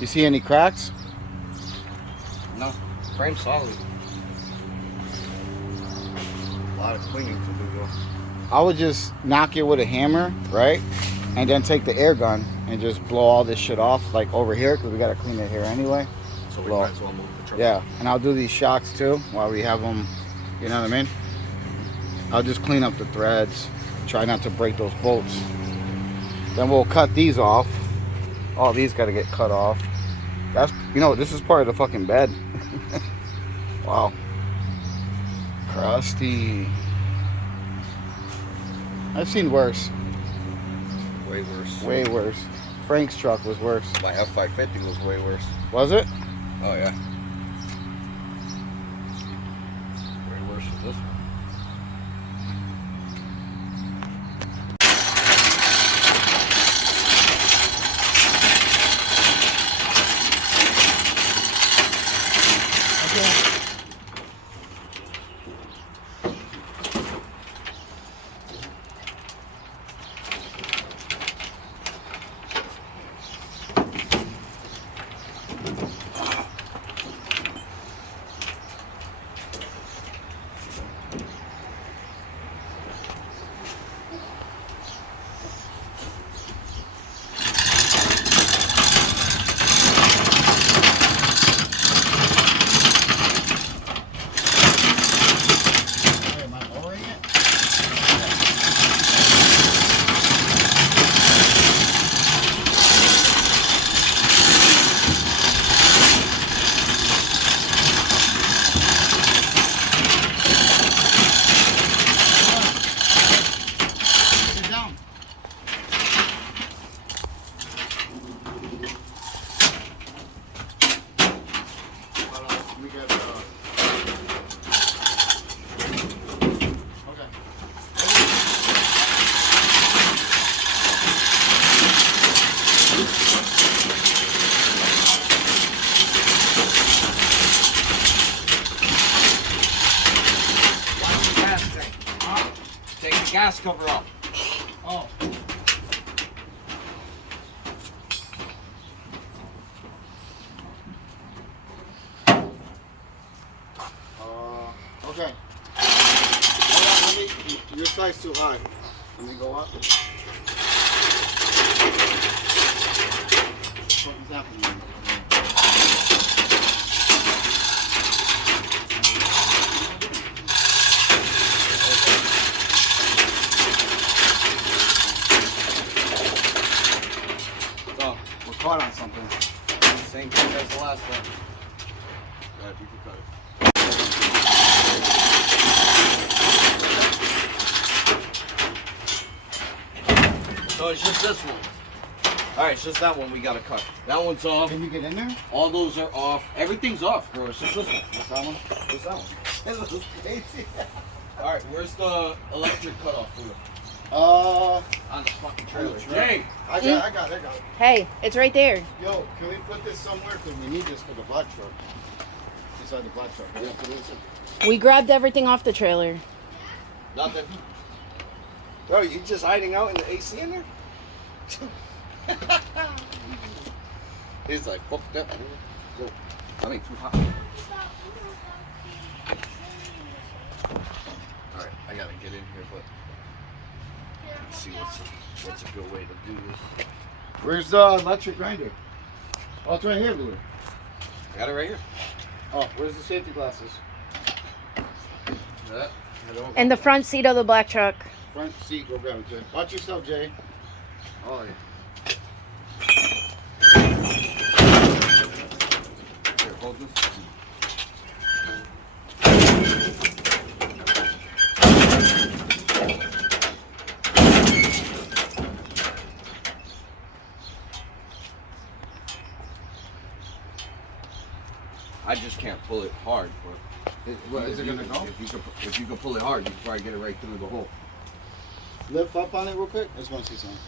You see any cracks? No, frame solid. A lot of cleaning to do though. I would just knock it with a hammer, right? And then take the air gun and just blow all this shit off, like over here, because we got to clean it here anyway. So we Blow. might as well move the truck. Yeah, and I'll do these shocks too while we have them, you know what I mean? I'll just clean up the threads, try not to break those bolts. Then we'll cut these off. All these got to get cut off. That's, you know, this is part of the fucking bed. Wow. Crusty. I've seen worse. Way worse. Way worse. Frank's truck was worse. My F550 was way worse. Was it? Oh yeah. Way worse than this one. Gas cover off. Oh. Okay. Hold on, let me, your side's too high. Let me go up. Something's happening. Caught on something. Same thing as the last one. Yeah, you can cut it. So it's just this one. Alright, it's just that one we gotta cut. That one's off. Can you get in there? All those are off. Everything's off, bro. It's just this one. Just that one? Just that one. This is crazy. Alright, where's the electric cutoff for you? On On the fucking trailer. the truck. Jay! I got it. Hey, it's right there. Yo, can we put this somewhere? Because we need this for the black truck. Inside the black truck. Yeah, put this in. We grabbed everything off the trailer. Nothing. Bro, you just hiding out in the AC in there? He's like, fuck that. Go. I mean, too hot. Alright, I gotta get in here, but let's see what's a good way to do this. Where's the electric grinder? Oh, it's right here, Louis. I got it right here. Oh, where's the safety glasses? Yeah. In the front seat of the black truck. Front seat, go grab it, Jay. Watch yourself, Jay. Oh, yeah. Here, hold this. I just can't pull it hard, but Is it gonna go? If you can pull it hard, you can probably get it right through the hole. Lift up on it real quick. I just want to see something.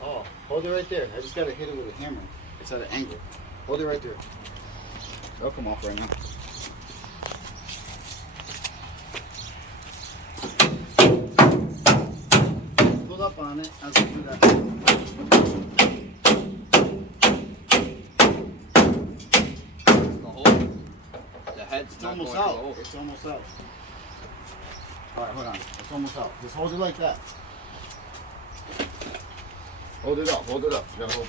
Oh, hold it right there. I just gotta hit it with a hammer. It's at an angle. Hold it right there. It'll come off right now. Pull up on it as I do that. almost out. It's almost out. All right, hold on. It's almost out. Just hold it like that. Hold it up. Hold it up. You gotta hold.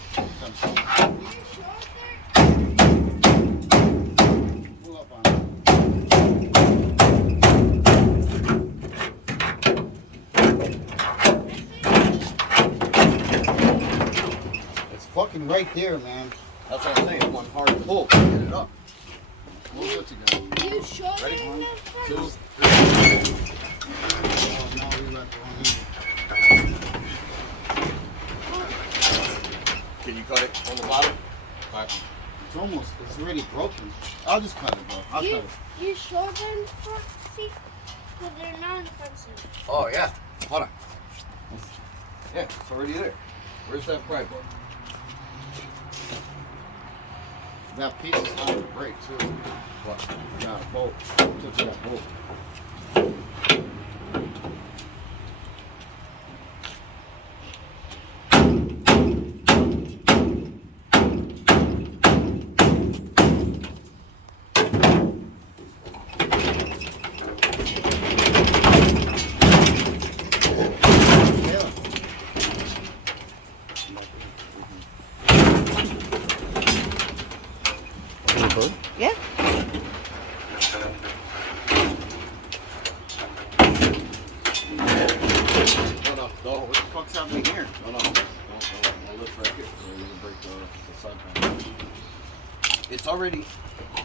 Pull up on it. It's fucking right there, man. That's what I'm saying. One hard pull. Get it up. We'll do it together. You sure? Ready? 1, 2, 3. Oh, no, we left the wrong end. Can you cut it on the bottom? Alright. It's almost, it's already broken. I'll just cut it, bro. I'll cut it. You sure they're in the front seat? Because they're not in the front seat. Oh, yeah. Hold on. Yeah, it's already there. Where's that pry bar? That piece is on the brake, too. What? Yeah, bolt. Took that bolt. Yeah. No, What the fuck's happening here? No, no. Hold this right here. So we're going to break the side panel. It's already... I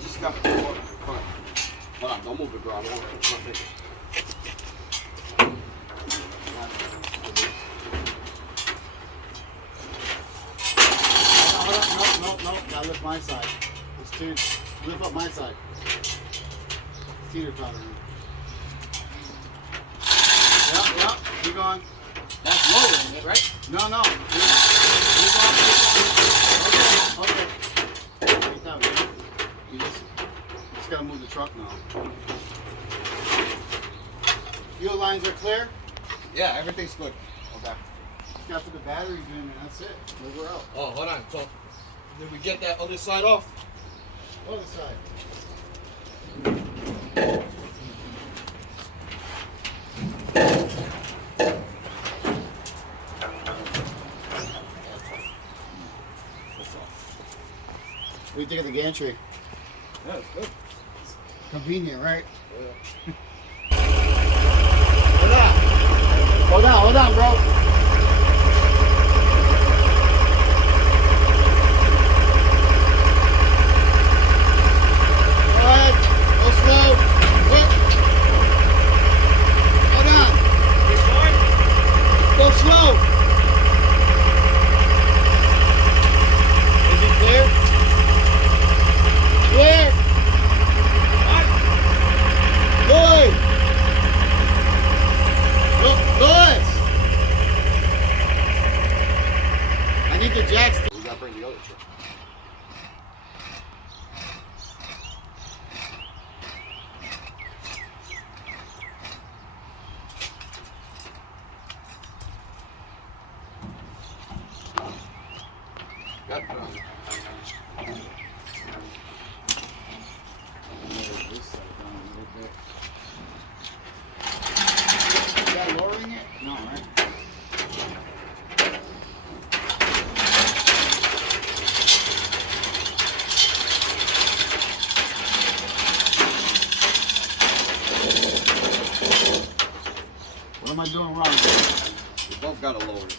just got... Hold on, don't move the ground. Don't take it. No, gotta lift my side. It's too, lift up my side. Teeter totter. Yeah, keep going. That's lowering it, right? No. Okay. Like that, man. You just gotta move the truck now. Fuel lines are clear? Yeah, everything's good. Okay. Just gotta put the batteries in and that's it. We're out. Oh, hold on. So, did we get that other side off? Other side. What do you think of the gantry? Yeah, it's good. Convenient, right? Yeah. Hold on, bro. Alright, go slow. Quick. Hold on. Go slow. Is it clear? Clear. Good. Good. I need the jacks. We got to bring the other truck. Got it. Is that lowering it? No, right? What am I doing wrong? We both got to lower it.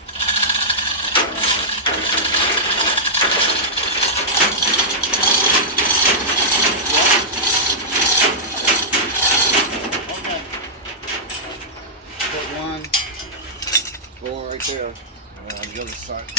Okay. Put one. Go right there. On the other side.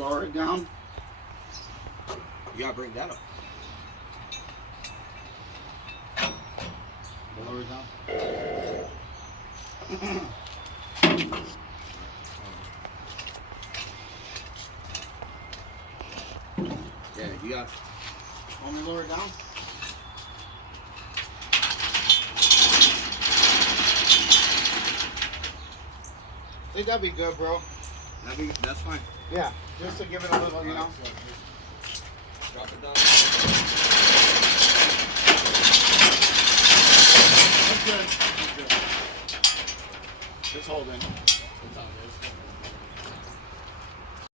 lower it down. You gotta bring that up. Lower it down. Yeah, you got. Want me to lower it down? I think that'd be good, bro. That's fine. Yeah, just to give it a little, you know. Drop it down.